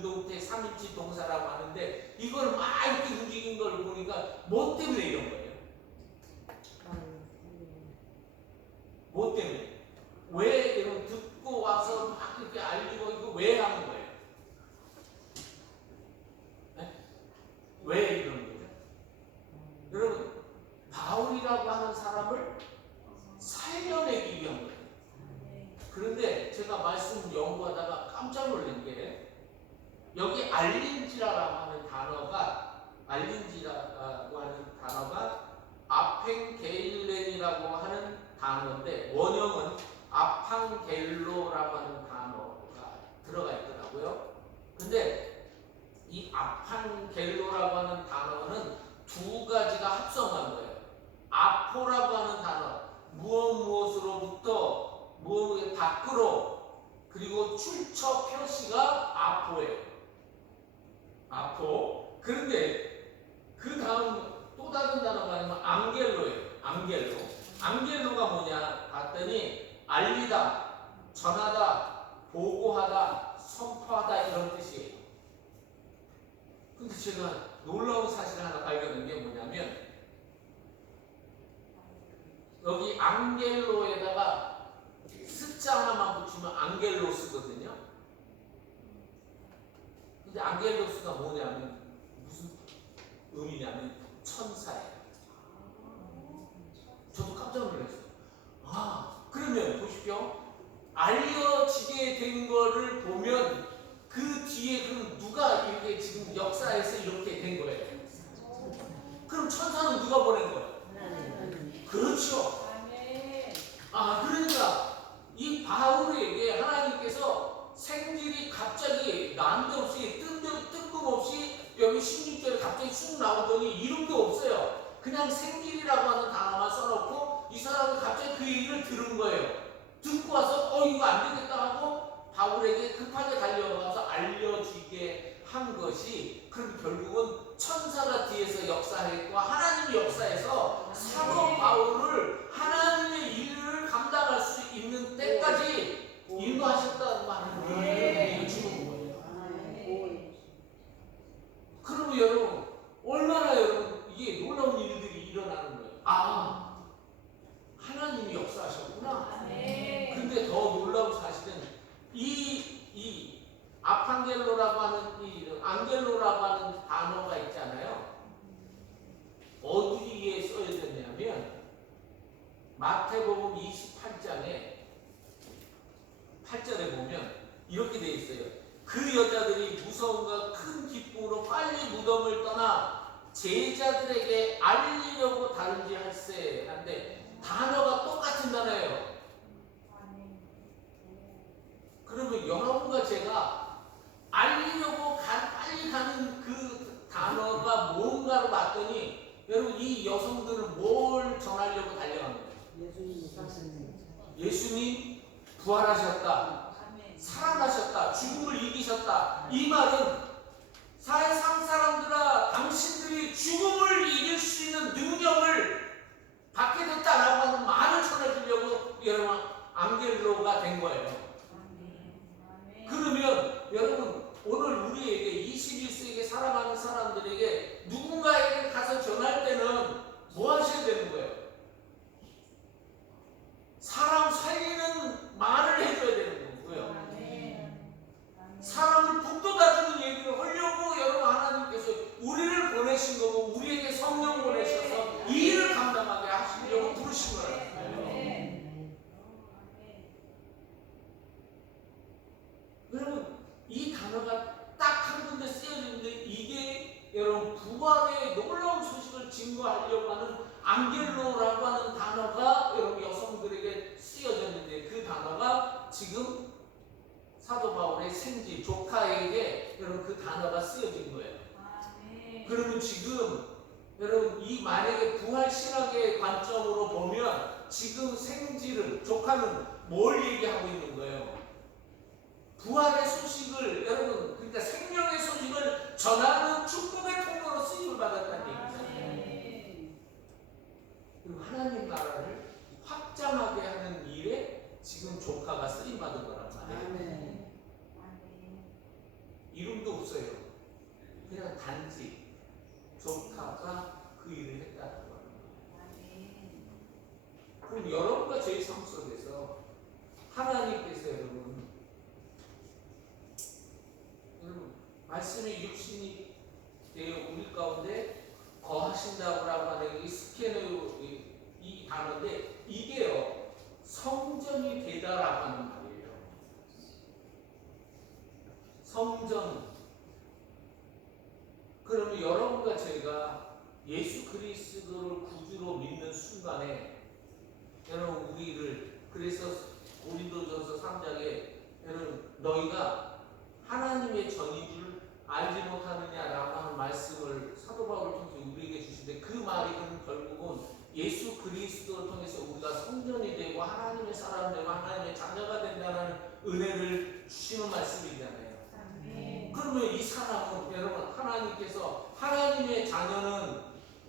능동태 3인칭 동사라고 하는데 이걸 막 이렇게 움직인 걸 보니까 뭐 때문에 이런 거예요? 뭐 때문에? 왜 이런 듣고 와서 막 이렇게 알리고 이거 왜 하는 거예요? 네? 왜 이러는 거죠? 여러분, 바울이라고 하는 사람을 살려내기 위한 거예요. 그런데 제가 말씀 연구하다가 깜짝 놀란 게 여기 알린지라라고 하는 단어가 아펜게일렌이라고 하는 단어인데 원형은 아팡겔로라고 하는 단어가 들어가 있더라고요. 근데 이 아팡겔로라고 하는 단어는 두 가지가 합성한 거예요. 아포라고 하는 단어, 무엇으로부터 무엇의 밖으로, 그리고 출처 표시가 아포예요. 아포. 그런데 그 다음 또 다른 단어가 아니면 앙겔로예요. 앙겔로가 뭐냐 봤더니 알리다, 전하다, 보고하다, 선포하다 이런 뜻이에요. 근데 제가 놀라운 사실 하나 발견한 게 뭐냐면 여기 앙겔로에다가 숫자 하나만 붙이면 앙겔로스거든요. 근데 앙겔로스가 뭐냐면 무슨 의미냐면 천사예요. 저도 깜짝 놀랐어요. 아, 그러면 보십시오. 알려지게 된 거를 보면 그 뒤에 그럼 누가 이렇게 지금 역사에서 이렇게 된 거예요? 그럼 천사는 누가 보낸 거예요? 그렇죠. 아, 그러니까 이 바울에게 하나님께서 생길이 갑자기 난데없이 뜬금없이 여기 16절에 갑자기 쑥 나오더니 이름도 없어요. 그냥 생길이라고 하는 단어만 써놓고 이 사람은 갑자기 그 얘기를 들은 거예요. 듣고 와서 이거 안 되겠다 하고 바울에게 급하게 달려가서 알려지게 한 것이, 그럼 결국은 천사가 뒤에서 역사했고 하나님이 역사해서 사도 바울을 하나님의 일을 감당할 수 있는 때까지 인도하셨다는 말을 주는 거예요. 그러면 여러분 얼마나 여러분 이게 놀라운 일들이 일어나는 거예요. 아, 하나님이 역사하셨구나. 근데 더 놀라운 사실은 이 아팡겔로라고 하는 이 앙겔로라고 하는 단어가 있잖아요. 어디에 써있느냐면 마태복음 28장에 8절에 보면 이렇게 되어 있어요. 그 여자들이 무서움과 큰 기쁨으로 빨리 무덤을 떠나 제자들에게 알리려고 다른지 할세 한데 단어가 똑같은 단어예요. 그러면 여러분과 제가 알리려고 빨리 가는 그 단어가 뭔가로 봤더니 여러분 이 여성들은 뭘 전하려고 달려간 거예요? 예수님 부활하셨다, 살아나셨다, 죽음을 이기셨다. 이 말은 세상 사람들아 당신들이 죽음을 이길 수 있는 능력을 받게 됐다라고 하는 말을 전해주려고 여러분 앙겔로가 된 거예요. 그러면 여러분 오늘 우리에게 21세기에 살아가는 사람들에게 누군가에게 가서 전할 때는 뭐 하셔야 되는 거예요? 사람 살리는 말을 해줘야 되는 거고요. 사람을 북돋아주는 얘기를 하려고 여러분 하나님께서 우리를 보내신 거고 우리에게 성령 보내셔서 이 일을 감당하게 하시려고 부르신 거예요. 여러분 이 단어가 딱 한 군데 쓰여지는데 이게 여러분 부활의 놀라운 소식을 증거하려고 하는 앙겔로라고 하는 단어가 여러분 여성들에게 쓰여졌는데 그 단어가 지금 사도 바울의 생지 조카에게 여러분 그 단어가 쓰여진 거예요. 그러면 지금 여러분 이 만약에 부활 신학의 관점으로 보면 지금 생지를 조카는 뭘 얘기하고 있는 거예요? 부활의 소식을 여러분 그러니까 생명의 소식을 전하는 축복의 통로로 쓰임을 받았다는 얘기잖아요. 그리고 하나님 나라를 확장하게 하는 일에 지금 조카가 쓰임 받은 거란 말이에요. 이름도 없어요. 그냥 단지 조카가 그 일을 했다는 거예요. 그럼 여러분과 제 삶 속에서 하나님께서 여러분 말씀이 육신이 되어 우리 가운데 거하신다고 하는 이 스케노 이 단어인데 이게요 성전이 되다라고 하는 말이에요. 성전. 그러면 여러분과 제가 예수 그리스도를 구주로 믿는 순간에 여러분 우리를 그래서 고린도전서 3장에 여러분 너희가 하나님의 전인 줄 알지 못하느냐라고 하는 말씀을 사도 바울을 통해서 우리에게 주시는데 그 말이 결국은 예수 그리스도를 통해서 우리가 성전이 되고 하나님의 사람 되고 하나님의 자녀가 된다는 은혜를 주시는 말씀이잖아요. 그러면 이 사람은 여러분 하나님께서 하나님의 자녀는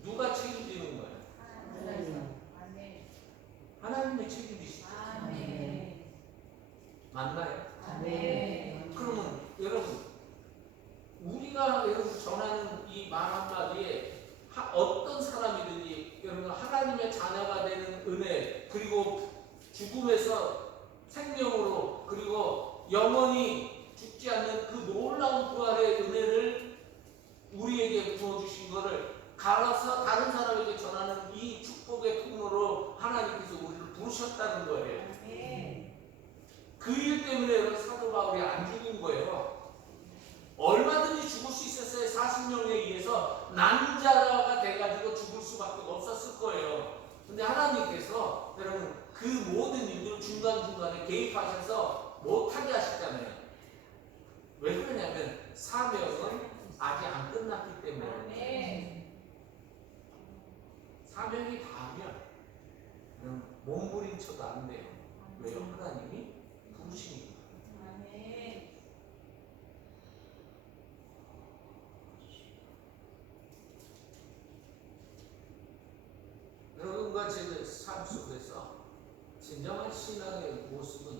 누가 책임지는 거예요? 하나님의 책임지시죠. 맞나요? 그러면 여러분 우리가 여러분 전하는 이 말 한마디에 어떤 사람이든지 여러분 하나님의 자녀가 되는 은혜 그리고 죽음에서 생명으로 그리고 영원히 죽지 않는 그 놀라운 부활의 은혜를 우리에게 부어주신 것을 갈아서 다른 사람에게 전하는 이 축복의 통로로 하나님께서 우리를 부르셨다는 거예요. 그 일 때문에 여러분 사도 바울이 안 죽은 거예요. 얼마든지 죽을 수 있었어요. 40명에 의해서 난자가 돼가지고 죽을 수밖에 없었을 거예요. 근데 하나님께서 여러분 그 모든 일들 중간중간에 개입하셔서 못하게 하시잖아요. 왜 그러냐면 사명은 아직 안 끝났기 때문에. 사명이 닿으면 몸부림쳐도 안 돼요. 왜요? 하나님이 부르시니까. 여러분과 제 삶 속에서 진정한 신앙의 모습은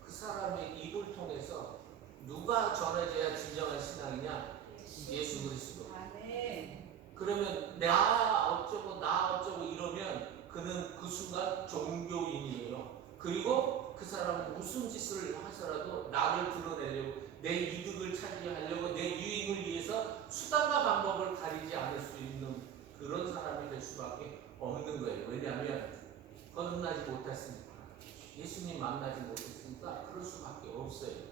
그 사람의 입을 통해서 누가 전해져야 진정한 신앙이냐? 예수 그리스도. 그러면 나 어쩌고 이러면 그는 그 순간 종교인이에요. 그리고 그 사람은 무슨 짓을 하더라도 나를 드러내려고 내 이득을 차지하려고 내 유익을 위해서 수단과 방법을 가리지 않을 수 있는 그런 사람이 될 수밖에 없는 거예요. 왜냐하면 거듭나지 못했으니까 예수님 만나지 못했으니까 그럴 수밖에 없어요.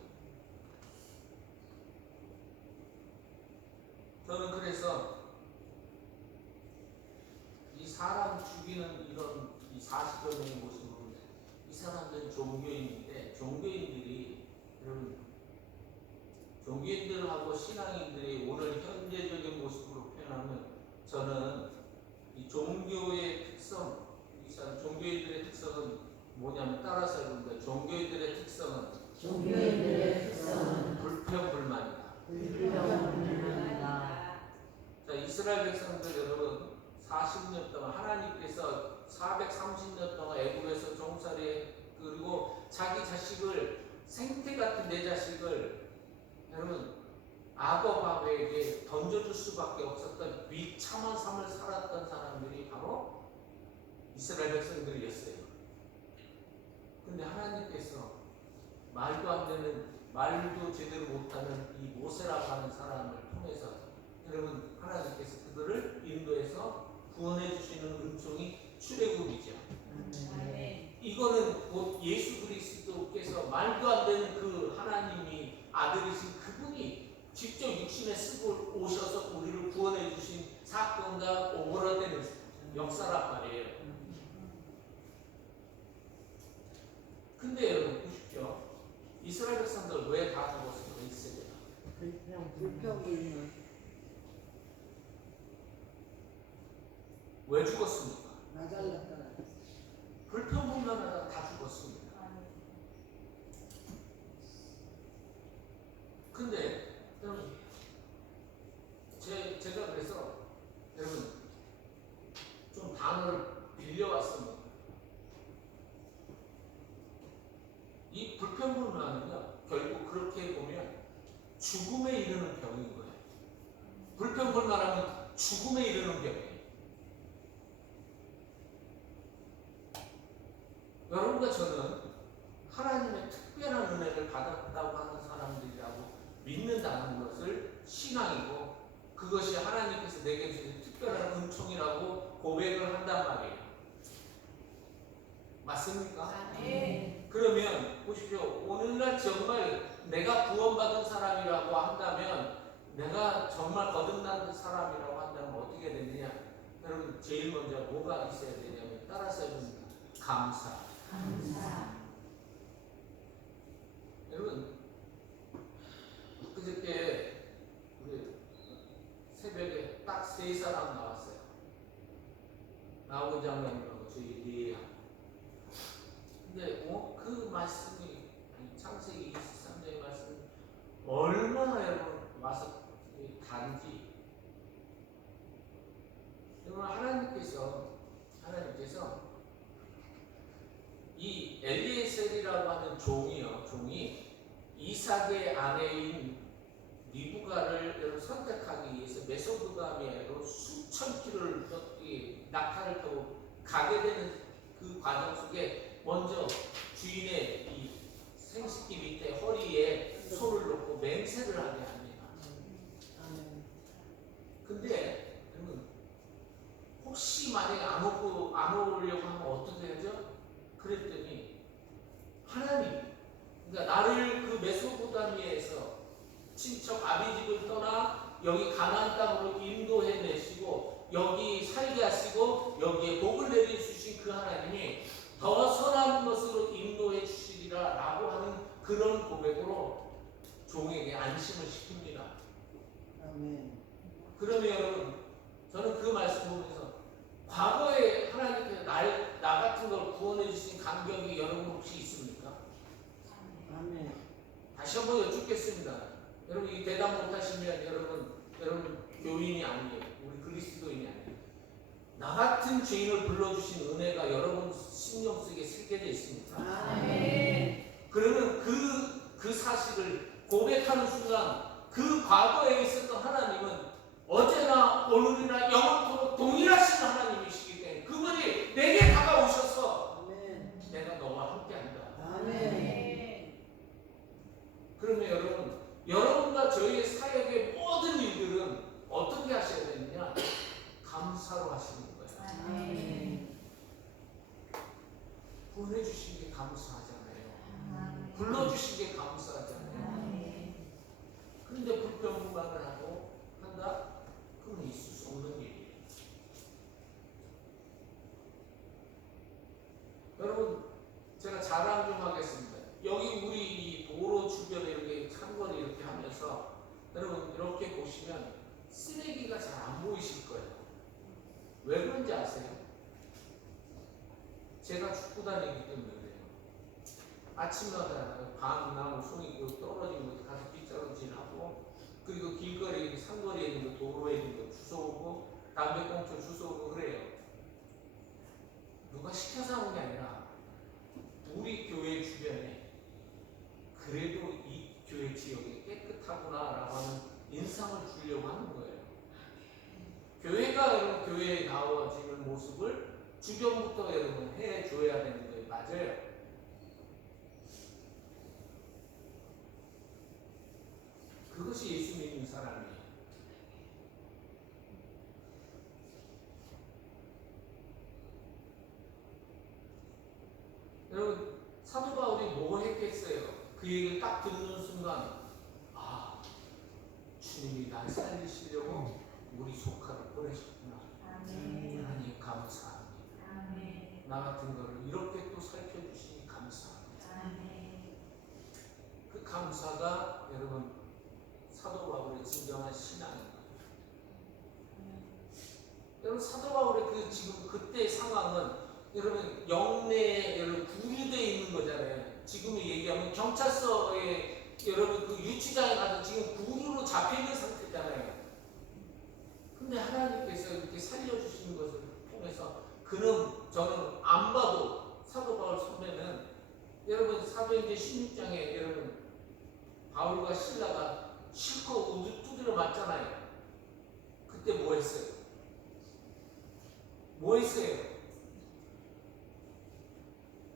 저는 그래서 이 사람 죽이는 이런 이 40여 명의 모습은 이 사람들은 종교인인데 종교인들이 여러분 종교인들하고 신앙인들이 오늘 현재적인 모습으로 표현하면 저는 이 종교의 특성, 이 사람 종교인들의 특성은 뭐냐면 따라서 여러분들 종교인들의 특성은 불평불만이다. 자, 이스라엘 백성들 여러분 40년 동안 하나님께서 430년 동안 애굽에서 종살이 그리고 자기 자식을 생태 같은 내 자식을 여러분 악어 바보에게 던져줄 수밖에 없었던 비참한 삶을 살았던 사람들이 바로 이스라엘 백성들이었어요. 근데 하나님께서 말도 안 되는 말도 제대로 못하는 이 모세라고 하는 사람을 통해서 여러분 하나님께서 그들을 인도해서 구원해 주시는 은총이 출애굽이죠. 이거는 곧 예수 그리스도께서 말도 안 되는 그 하나님이 아들이신 그분이 직접 육신에 쓰고 오셔서 우리를 구원해 주신 사건과 오버라되는 역사란 말이에요. 근데 여러분 보십시오. 이스라엘 백성들 왜 다 죽었어요? 불평불만. 왜 죽었습니까? 나 잘났다. 불평불만하다 다 죽었습니다. 근데 여러분 제가 그래서 여러분 좀 단어를 빌려왔습니다. 이 불평불만은요 결국 그렇게 보면 죽음에 이르는 병인 거예요. 불평불만하면 죽음에 이르는 병이에요. 여러분과 저는 하나님의 특별한 은혜를 받았다고 하는 사람들이라고 믿는다는 것을 신앙이고, 그것이 하나님께서 내게 주신 특별한 은총이라고 고백을 한단 말이에요. 맞습니까? 네. 그러면 보십시오. 오늘날 정말 내가 구원받은 사람이라고 한다면, 내가 정말 거듭난 사람이라고 한다면 어떻게 되느냐? 여러분, 제일 먼저 뭐가 있어야 되냐면, 따라서 해봅니다. 감사. 여러분, 그저께 우리 새벽에 딱 세 사람 나왔어요. 나오은 장로님하고 저희 리에야. 근데 그 말씀이, 창세기 23장의 말씀이 얼마나 여러분 와서 단지, 여러분, 하나님께서 이 엘리에셀이라고 하는 종이 이삭의 아내인 리브가를 여러분 선택하기 위해서 메소포타미아로 수천 킬로를 낙타를 타고 가게 되는 그 과정 속에 먼저 주인의 이 생식기 밑에 허리에 손을 놓고 맹세를 하게 합니다. 근데 여러분, 혹시 만약에 안 오려고 하면 어떻게 하죠? 그랬더니 하나님, 그러니까 나를 그 메소포타미아에서 친척 아비집을 떠나 여기 가나안 땅으로 인도해 내시고 여기 살게 하시고 여기에 복을 내려 주신 그 하나님이 더 선한 것으로 인도해 주시리라 라고 하는 그런 고백으로 종에게 안심을 시킵니다. 아멘. 그러면 여러분, 저는 그 말씀 보면서 과거에 하나님께서 나 같은 걸 구원해 주신 감격이 여러분 혹시 있습니까? 아멘. 다시 한번 여쭙겠습니다. 여러분, 이 대답 못하시면 여러분 교인이 아니에요. 우리 그리스도인이 아니에요. 나 같은 죄인을 불러주신 은혜가 여러분 신경 쓰게 새겨져 있습니까? 아멘. 그러면 그 사실을 고백하는 순간 그 과거에 있었던 하나님은 어제나 오늘이나 영원토록 동일하신 하나님이시기 때문에 그분이 내게 다가오셔서 아멘. 내가 너와 함께한다. 아멘. 그러면 여러분과 저희의 사역의 모든 일들은 어떻게 하셔야 되느냐? 감사로 하시는 거예요. 아멘. 보내주신 게 감사하잖아요. 불러주신 게 감사하잖아요. 그런데 불평불만을 하고 한다? 그건 있을 수 없는 일이에요. 여러분, 제가 자랑 좀 하겠습니다. 여기 우리 이 도로 주변에 이렇게 상거리 이렇게 하면서 여러분 이렇게 보시면 쓰레기가 잘 안 보이실 거예요. 왜 그런지 아세요? 제가 축구 다니기 때문에 그래요. 아침마다 밤이나 뭐 송이 떨어진 거 가서 빗자루질하고, 그리고 길거리 상거리에 있는 거, 도로에 있는 거 주워오고, 담배꽁초 주워오고 그래요. 누가 시켜서 하는 게 아니라 우리 교회 주변에 그래도 이 교회 지역이 깨끗하구나라고 하는 인상을 주려고 하는 거예요. 교회가 여러분 교회에 나와지는 모습을 주변부터 여러분 해줘야 되는 거예요. 맞아요. 그것이 예수 믿는 사람이에요. 여러분, 사도 바울이 뭐 했겠어요? 그 얘기를 딱 듣는 순간, 아, 주님이 날 살리시려고 우리 조카를 보내셨구나. 하나님 감사합니다. 나 같은 거를 이렇게 또 살펴주시니 감사합니다. 그 감사가 여러분 사도 바울의 진정한 신앙입니다. 여러분, 사도 바울의 그 지금 그때 상황은 여러분 영내에 여러분 구류되어 있는 거잖아요. 지금 얘기하면 경찰서에 여러분 그 유치장에 가서 지금 구류로 잡혀 있는 상태잖아요. 근데 하나님께서 이렇게 살려주시는 것을 통해서 저는 안 봐도 사도 바울 선배는 여러분 사도행전 16장에 여러분 바울과 실라가 맞잖아요. 그때 뭐 했어요? 뭐 했어요?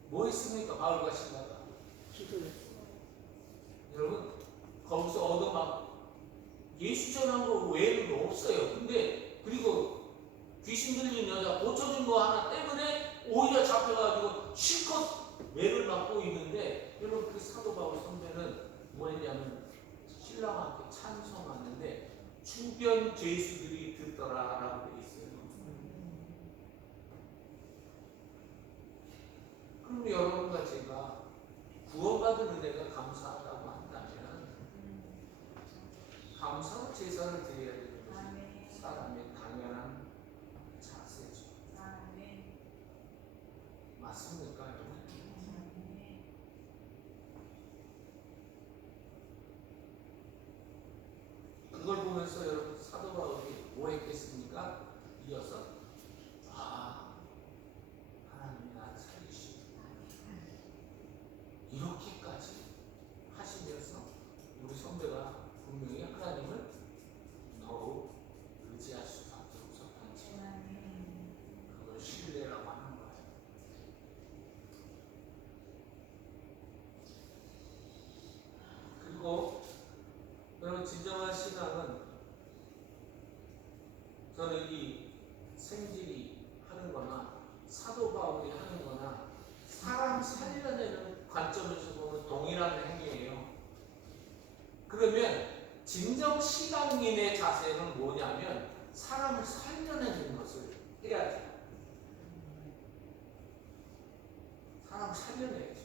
뭐 했습니까? 바울과 신라가. 기도했어. 여러분 거기서 얻어막 예수 전한 거 외에는 없어요. 근데 그리고 귀신 들린 여자 고쳐준 거 하나 때문에 오히려 잡혀가지고 실컷 매를 맞고 있는데, 여러분 그 사도 바울 선배는 뭐 했냐면 신랑한테 찬송하는데 주변 죄수들이 듣더라라고 돼 있어요. 그럼 여러분과 제가 구원받은 은혜가 감사하다고 한다면 감사로 제사를 드려야 되는 것이 사람의 당연한 자세죠. 맞습니까, 여러분? 그걸 보면서 여러분 사도 바울이 뭐 했겠습니까? 이어서 하나님이 나를 살리시고 이렇게까지 하시면서 우리 선배가 분명히 하나님을 더욱 의지할 수밖에 없었던지 그걸 신뢰라고 하는 거예요. 그리고 여러분 진정한 신앙은 저는 이 생질이 하는 거나 사도 바울이 하는 거나 사람 살려내는 관점에서 보면 동일한 행위예요. 그러면 진정 신앙인의 자세는 뭐냐면 사람을 살려내는 것을 해야죠. 사람 살려내야죠.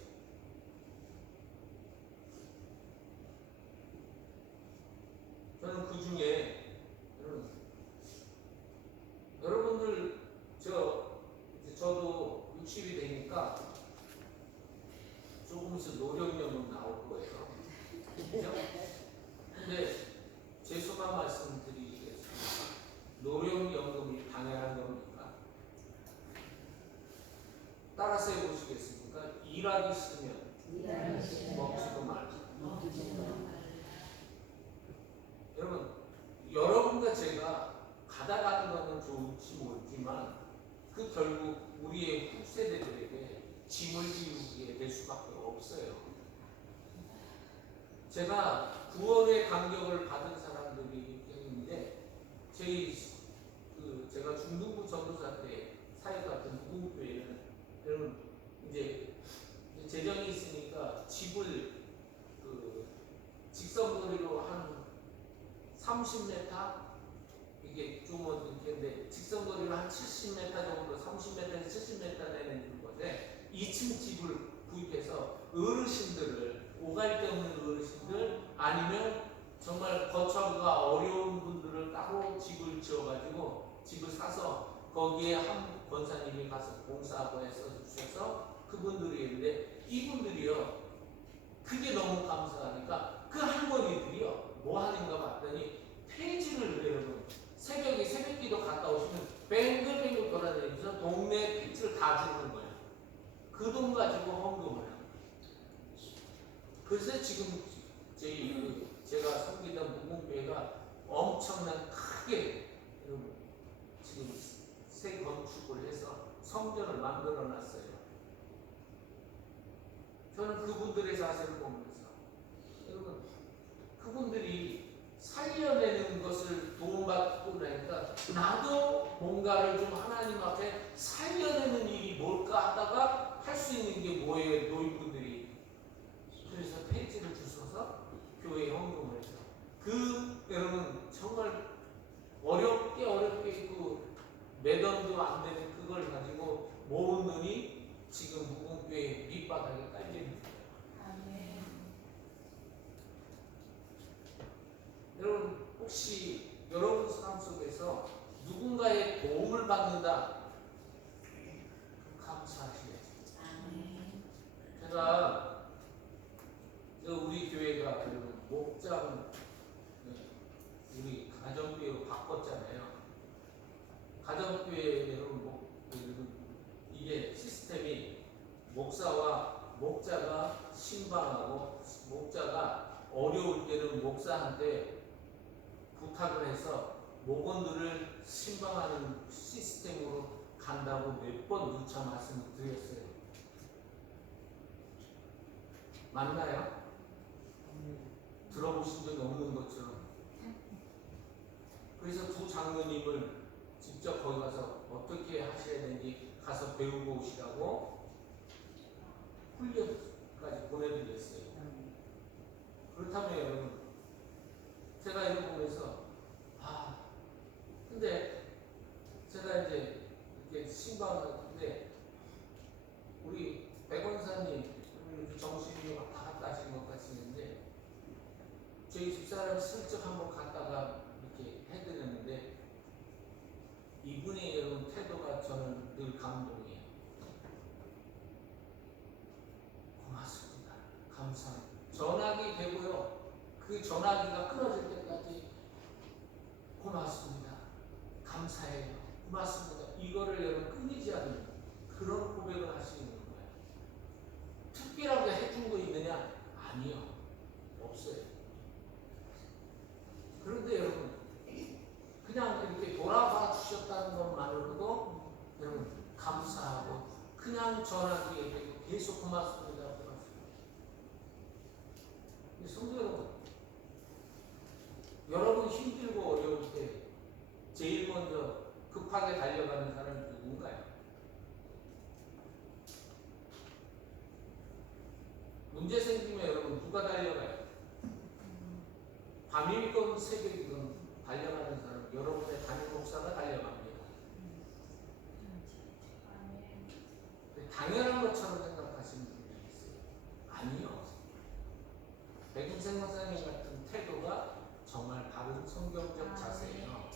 저는 그 중에 여러분들 저도 60이 되니까 조금 있으면 노령연금 나올 거예요. 그죠? 근데 제 소감 말씀드리겠습니다. 노령연금이 당연한 겁니까? 따라서 해보시겠습니까? 일하기 싫으면 먹지도 말고. 여러분, 여러분과 제가 가다가는 거는 좋을지 모르지만 그 결국 우리의 후세대들에게 짐을 지우게 될 수밖에 없어요. 제가 구원의 간격을 받은 사람들이 있는데 제가 중등부 전도사 때 사역했던 무궁교회는 여러분 이제 재정이 있으니까 집을 직선거리로 한 30m 이게 좀 이렇게 직선거리로 한 70m 정도 30m에서 70m 되는 곳에 2층 집을 구입해서 어르신들을 오갈 데 없는 어르신들 아니면 정말 거처가 어려운 분들을 따로 집을 지어가지고 집을 사서 거기에 한 권사님이 가서 봉사하고 해서 주셔서 그분들이 있는데 이분들이요 그게 너무 감사하니까 그 할머니들이요 뭐 하는가 봤더니 폐지를 여러분 새벽기도 갔다 오시면 뱅글뱅글 돌아다니면서 동네 폐지를 다 주는 거예요. 그 돈 가지고 헌금을 해요. 그래서 지금 제가 섬기던 무궁교회가 엄청난 크게 여러분 지금 새 건축을 해서 성전을 만들어 놨어요. 저는 그분들의 자세를 보면서 여러분 그분들이 살려내는 것을 도움받고 나니까 나도 뭔가를 좀 하나님 앞에 살려내는 일이 뭘까 하다가 할 수 있는 게 뭐예요? 노인분들이. 그래서 폐지를 주셔서 교회에 헌금을 해서 여러분 정말 어렵게 매던도 안 되는 그걸 가지고 모은 돈이 지금 무궁교회 밑바닥에 깔리는 거예요. 여러분 혹시 여러분 삶 속에서 누군가의 도움을 받는다 감사하시겠죠. 제가 우리 교회가 여러분 목장 우리 가정교회로 바꿨잖아요. 가정교회 여러분 이게 시스템이 목자가 신방하고 목자가 어려울 때는 목사한테 부탁을 해서 목원들을 신방하는 시스템으로 간다고 몇 번 누차 말씀을 드렸어요. 맞나요? 아멘. 들어보신 적이 없는 것처럼. 그래서 두 장로님을 직접 거기 가서 어떻게 하셔야 되는지 가서 배우고 오시라고 훈련까지 보내드렸어요. 아멘. 그렇다면 여러분, 제가 이거 보면서 근데 제가 이제 이렇게 신방하는데 우리 백원사님 정신이 왔다 갔다 하시는 것 같으는데 저희 집사람 슬쩍 한번 갔다가 이렇게 해드렸는데 이분의 여러분 태도가 저는 늘 감동이에요. 고맙습니다. 감사합니다. 전화기 되고요. 그 전화기가 끊어질 때까지 고맙습니다. 감사해요. 고맙습니다. 이거를 여러분 끊이지 않는 그런 고백을 하시는 거예요. 특별하게 해준 거 있느냐? 아니요. 없어요. 그런데 여러분, 그냥 이렇게 돌아봐 주셨다는 것만으로도 여러분 감사하고 그냥 전화기에 계속 고맙습니다. 성도 여러분, 여러분 힘들고 어려울 때 제일 먼저 급하게 달려가는 사람이 누군가요? 문제 생기면 여러분 누가 달려가요? 밤이건 새벽이건 달려가는 사람, 여러분의 담임 목사가 달려갑니다. 당연한 것처럼 생각하시는 분이 있어요. 아니요. 백인생 목사님 같은 태도가 정말 바른 성경적 자세예요.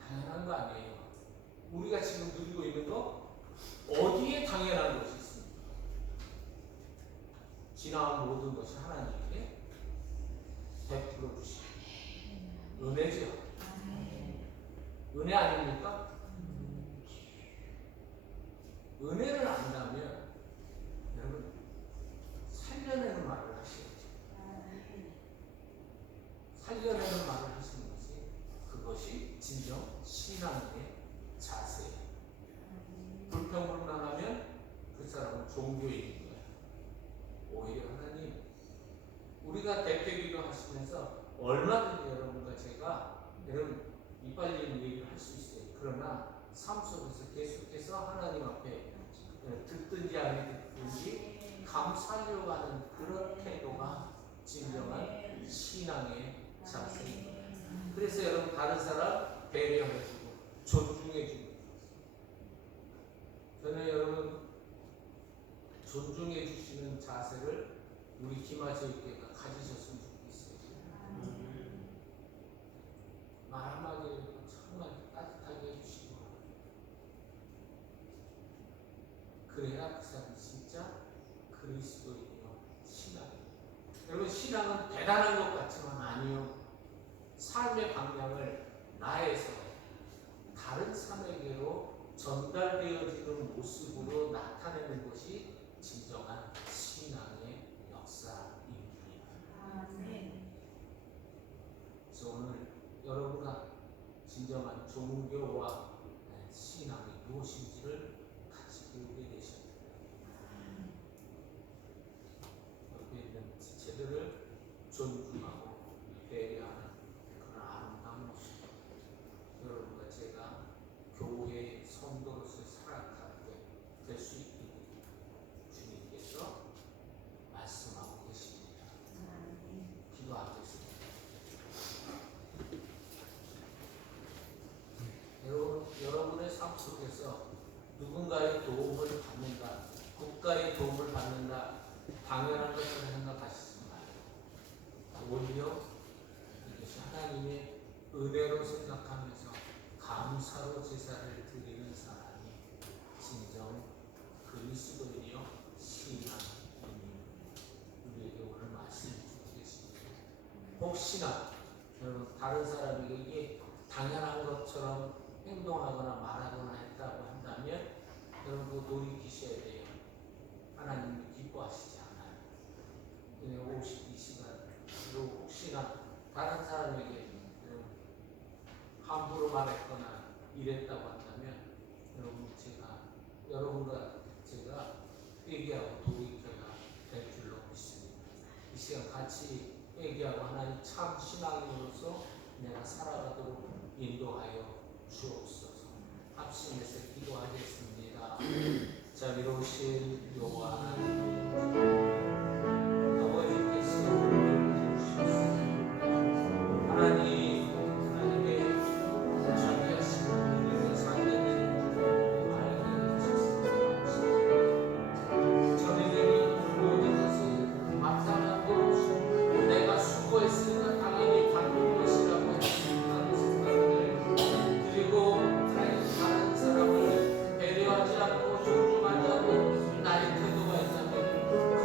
당연한 거 아니에요. 우리가 지금 누리고 있는 거 어디에 당연한 것이 있습니까? 지나온 모든 것이 하나님께 베풀어 주시고 은혜죠. 은혜 아닙니까? 은혜를 안다면 여러분 살려내는 말을 하셔야죠. 살려내는 말을 하시는 것이 그것이 진정 신앙의 자세예요. 불평불만하면 그 사람은 종교인인 거예요. 오히려 하나님, 우리가 대표기도 하시면서 얼마든지 여러분과 제가 여러분 이빨리는 얘기를 할 수 있어요. 그러나 삶 속에서 계속해서 하나님 앞에 듣든지 안 듣든지 감사하려고 하는 그런 태도가 진정한 신앙의 자세입니다. 그래서 여러분 다른 사람 배려해주고 존중해주고, 저는 여러분 존중해주시는 자세를 우리 김아지교회가 가지셨으면 좋겠어요. 말 한마디를 정말 따뜻하게 해주시고, 그래야 그 사람이 진짜 그리스도인이요 신앙이에요. 여러분 신앙은 대단한 것 같지만 아니요. 삶의 방향을 나에서 다른 사람에게로 전달되어지는 모습으로 나타내는 것이 진정한 신앙의 역사입니다. 그래서 오늘 여러분과 진정한 종교와 신앙이 무엇인지를 같이 배우게 되셨습니다. 옆에 있는 지체들을 존중하고 배려하는 그런 아름다운 모습, 여러분과 제가 교회의 성도로서 살아가게 될 수 있기를 주님께서 말씀하고 계십니다. 기도하겠습니다. 여러분의 삶 속에서 누군가의 도움을 받는다, 국가의 도움을 받는다, 당연한 것처럼 생각하시지 마요. 오히려 이것이 하나님의 은혜로 생각하면서 감사로 제사를 드리는 사람이 진정 그리스도인이요 신앙인이 우리에게 오늘 말씀해 주고 계십니다. 혹시나 여러분 다른 사람에게 이게 당연한 것처럼 행동하거나 말하거나 했다고 한다면 여러분 그거 돌이키셔야 돼요. 하나님이 기뻐하시지 않아요. 이 시간 혹시나 다른 사람에게 함부로 말했거나 이랬다고 한다면 여러분과 제가 회개하고 돌이켜야 될 줄로 믿습니다. 이 시간 같이 회개하고 하나님 참 신앙인으로서 내가 살아가도록 인도하여 주옵소서. 합심해서 기도하겠습니다. 자비로우신 여호와 하나님, 아버지께서 우리를 부르셨습니다. 하나님의 자기 하시는 우리의 상대는 알게 해주셨습니다. 저희들이 모든 것을 마땅하고 내가 수고했으니까 당연히 받는 것이라고 생각하는 생각들, 그리고 다른 사람을 배려하지 않고 존중하지 않고 나의 태도가 있다면 그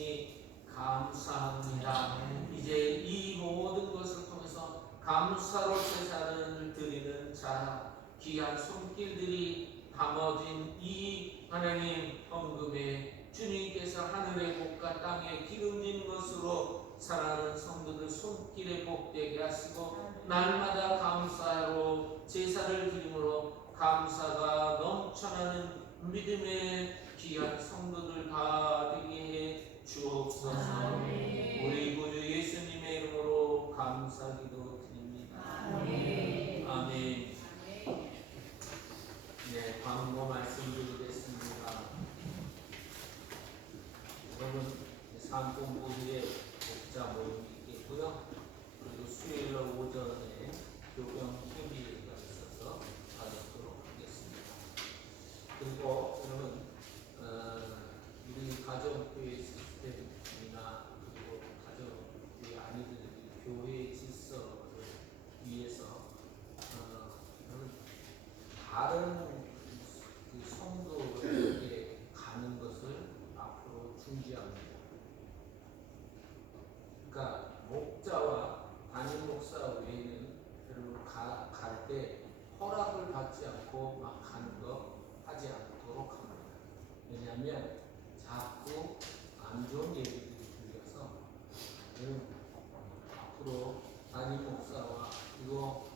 주시니 감사합니다. 이제 이 모든 것을 통해서 감사로 제사를 드리는 자 귀한 손길들이 담아진 이 하나님 헌금에 주님께서 하늘의 복과 땅에 기름진 것으로 사랑하는 성도들 손길에 복되게 하시고 날마다 감사로 제사를 드림으로 감사가 넘쳐나는 믿음의 귀한 성도들 다 되게 해 주옵소서. 우리 구주 예수님의 이름으로 감사기도 드립니다. 아멘. 네, 광고 말씀드리겠습니다. 여러분, 산공부에 목자 모임이 있겠고요. 그리고 수요일 날 오전에 교병 협의회가 있어서 가져도록 하겠습니다. 그리고 여러분, 우리 가정교회 시스템이나 그리고 가정교회 아니들이 교회의 질서를 위해서 여러분, 다른 그 성도에게 가는 것을 앞으로 중지합니다. 그러니까 목자와 담임 목사 외에는 여러분 갈 때 허락을 받지 않고 막 가는 거 하지 않도록 합니다. 왜냐하면 자꾸 안 좋은 얘기들이 들려서 여러분 앞으로 담임 목사와 그리고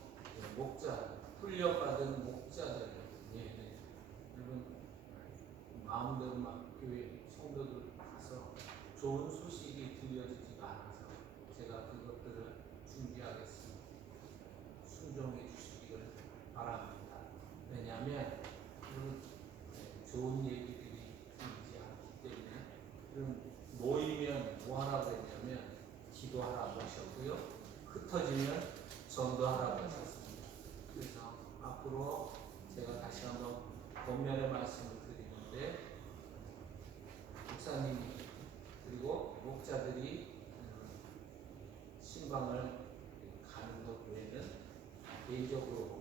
목자 훈련받은 목자들 여러분 마음대로 막 교회 성도들 가서 좋은 소식이 들려지지가 않아서 제가 그것들을 준비하겠습니다. 순종해 주시기를 바랍니다. 왜냐하면 좋은 얘기들이 들리지 않기 때문에 모이면 뭐 하라고 했냐면 기도하라고 하셨고요. 흩어지면 전도하라고 하셨습니다. 그래서 앞으로 제가 다시 한번 권면의 말씀을 드리는데 목사님이 그리고 목자들이 신방을 가는 것 외에는 개인적으로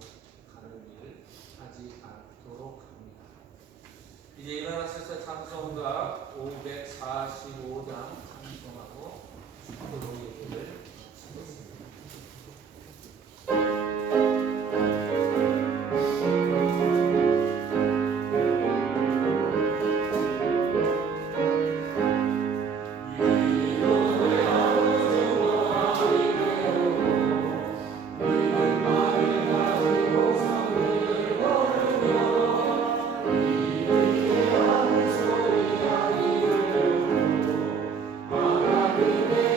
가는 일을 하지 않도록 합니다. 이제 일어나셔서 찬송가 545장 찬송하고 축도로 예배를 마치겠습니다.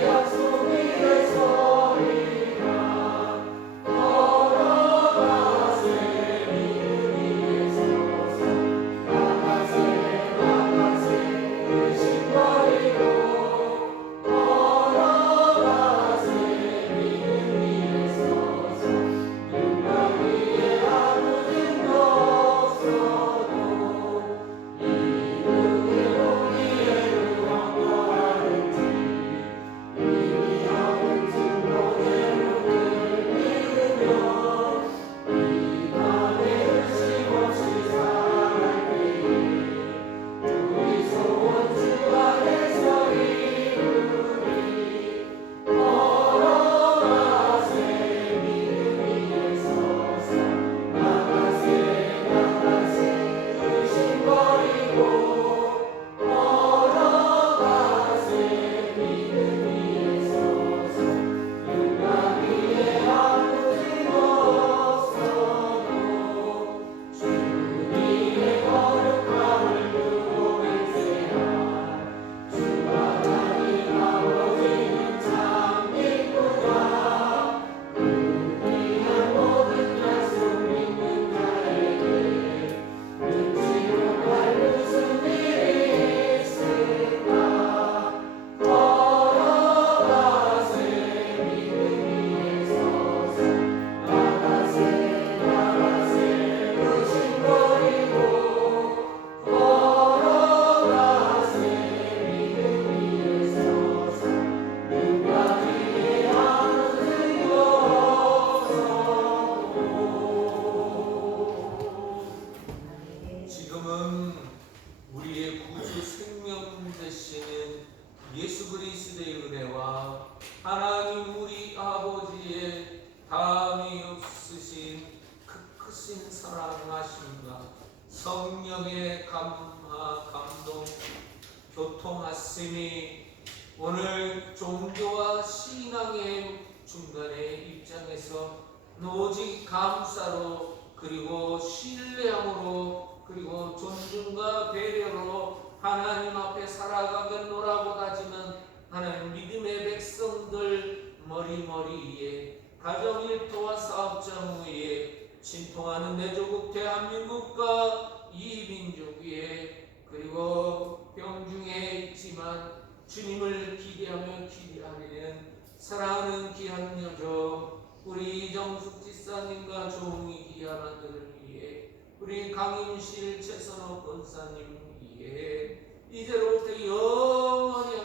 약속 위에서 예수 그리스도의 은혜와 하나님 우리 아버지의 다함이 없으신 크신 사랑하심과 성령의 감동 교통하심이 오늘 종교와 신앙의 중간의 입장에서 오직 감사로 그리고 신뢰함으로 그리고 존중과 배려로 하나님 앞에 살아가겠노라고 다지는 하나님 믿음의 백성들 머리머리에 가정 일터와 사업장 위에 침통하는 내 조국 대한민국과 이 민족 위에 그리고 병중에 있지만 주님을 기대하며 기대하는 사랑하는 귀한 여정 우리 이정숙 집사님과 종이 귀한 아들을 위해 우리 강임실 최선호 권사님 위해 이제로부터 영원히